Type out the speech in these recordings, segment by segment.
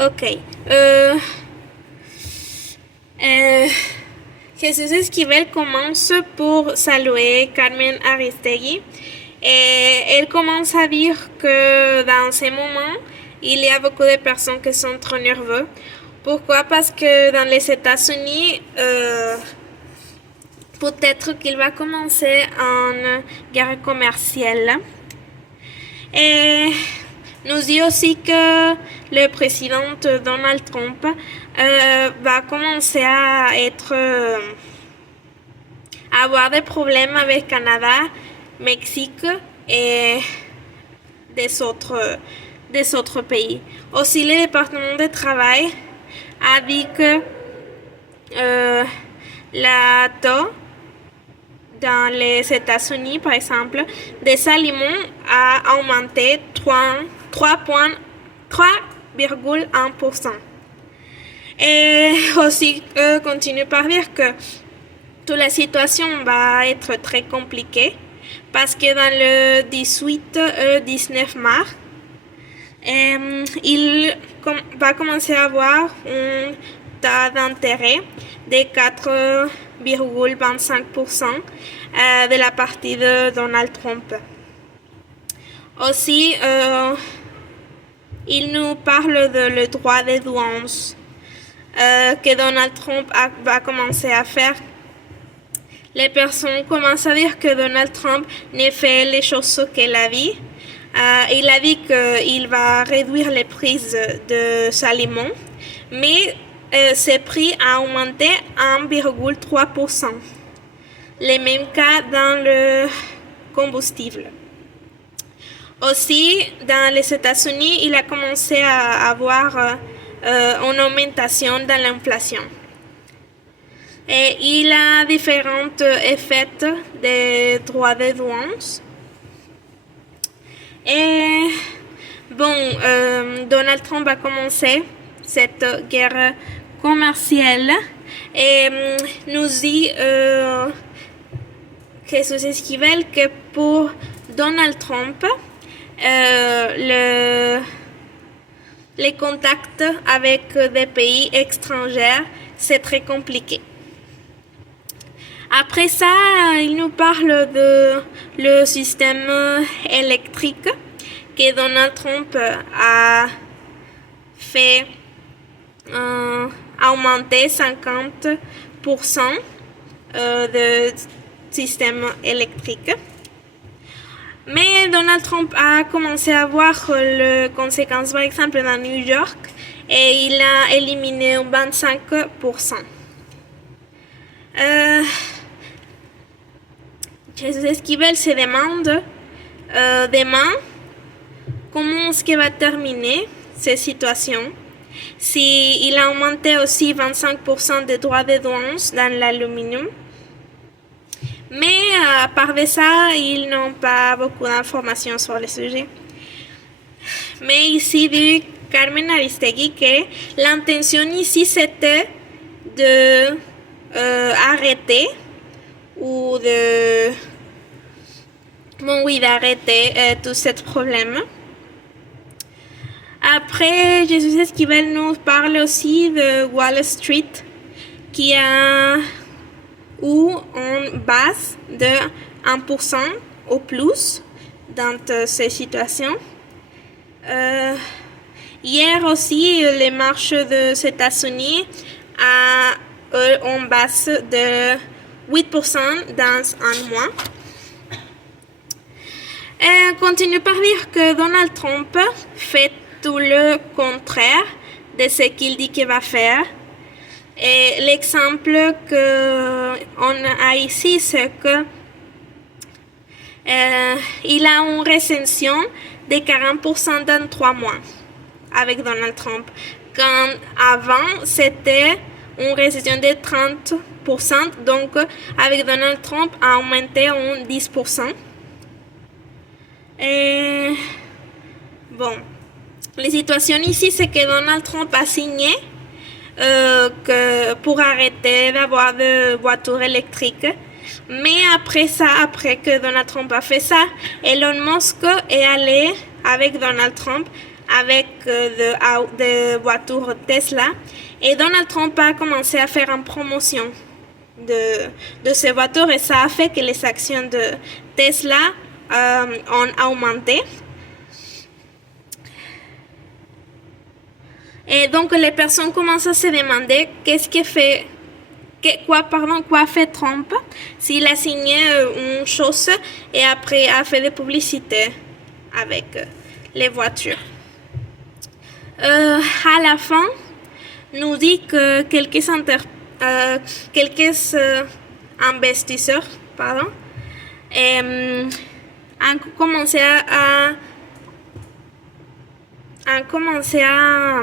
Ok. Euh, euh, Jesús Esquivel commence pour saluer Carmen Aristegui et elle commence à dire que dans ces moments, il y a beaucoup de personnes qui sont trop nerveuses. Pourquoi? Parce que dans les États-Unis, peut-être qu'il va commencer une guerre commerciale. Et nous dit aussi que le président Donald Trump va commencer à avoir des problèmes avec Canada, Mexique et des autres pays. Aussi, le département de travail a dit que la taux dans les États-Unis, par exemple, des aliments a augmenté 3,1%. Et aussi, continue par dire que toute la situation va être très compliquée parce que dans le 18-19 mars, il va commencer à avoir un taux d'intérêt de 4,25% de la partie de Donald Trump. Aussi, il nous parle de le droit des douanes que Donald Trump va commencer à faire. Les personnes commencent à dire que Donald Trump ne fait les choses qu'il a dit. Il a dit qu'il va réduire les prix des aliments, mais ces prix ont augmenté 1,3%. Le même cas dans le combustible. Aussi, dans les États-Unis, il a commencé à avoir une augmentation dans l'inflation. Et il a différents effets des droits de douane. Et bon, Donald Trump a commencé cette guerre commerciale et nous dit Jesús Esquivel que pour Donald Trump, les contacts avec des pays étrangers, c'est très compliqué. Après ça, il nous parle de le système électrique que Donald Trump a fait augmenter 50% de système électrique. Mais Donald Trump a commencé à voir les conséquences, par exemple, dans New York, et il a éliminé 25%. Jesús Esquivel se demande demain comment est-ce qu'il va terminer cette situation. Si il a augmenté aussi 25% des droits de douane dans l'aluminium. Mais à part de ça, ils n'ont pas beaucoup d'informations sur le sujet. Mais ici dit Carmen Aristegui que l'intention ici c'était de arrêter ou d'arrêter tout ce problème. Après, Jesús Esquivel nous parle aussi de Wall Street qui a eu une base de 1% au plus dans ces situations. Hier aussi, les marchés des États-Unis a une base de 8% dans un mois. Et continue par dire que Donald Trump fait tout le contraire de ce qu'il dit qu'il va faire. Et l'exemple qu'on a ici, c'est que il a une récession de 40% dans 3 mois avec Donald Trump. Quand avant, c'était une récession de 30%, donc avec Donald Trump, a augmenté en 10%. Et bon, la situation ici, c'est que Donald Trump a signé pour arrêter d'avoir de voitures électriques. Mais après que Donald Trump a fait ça, Elon Musk est allé avec Donald Trump avec des voitures Tesla. Et Donald Trump a commencé à faire une promotion de ces voitures et ça a fait que les actions de Tesla ont augmenté. Et donc les personnes commencent à se demander quoi fait Trump s'il a signé une chose et après a fait des publicités avec les voitures. À la fin, nous dit que quelques investisseurs ont commencé à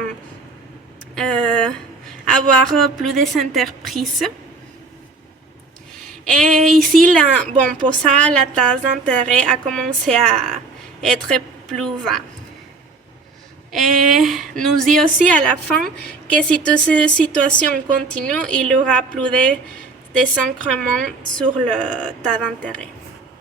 avoir plus d'entreprises. Et ici, pour ça, la taxe d'intérêt a commencé à être plus bas. Et nous dit aussi à la fin que si toute cette situation continue, il y aura plus de désencrement sur le taux d'intérêt.